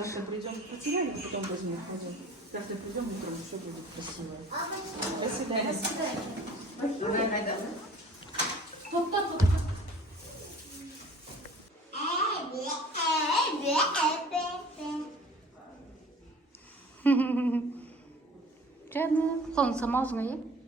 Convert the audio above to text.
Завтра придем, потеряли, а потом возьмем, пойдем. Завтра придем утром, все будет красиво. До свидания. До свидания. Вот так вот. Canım, konuşamaz mıyım?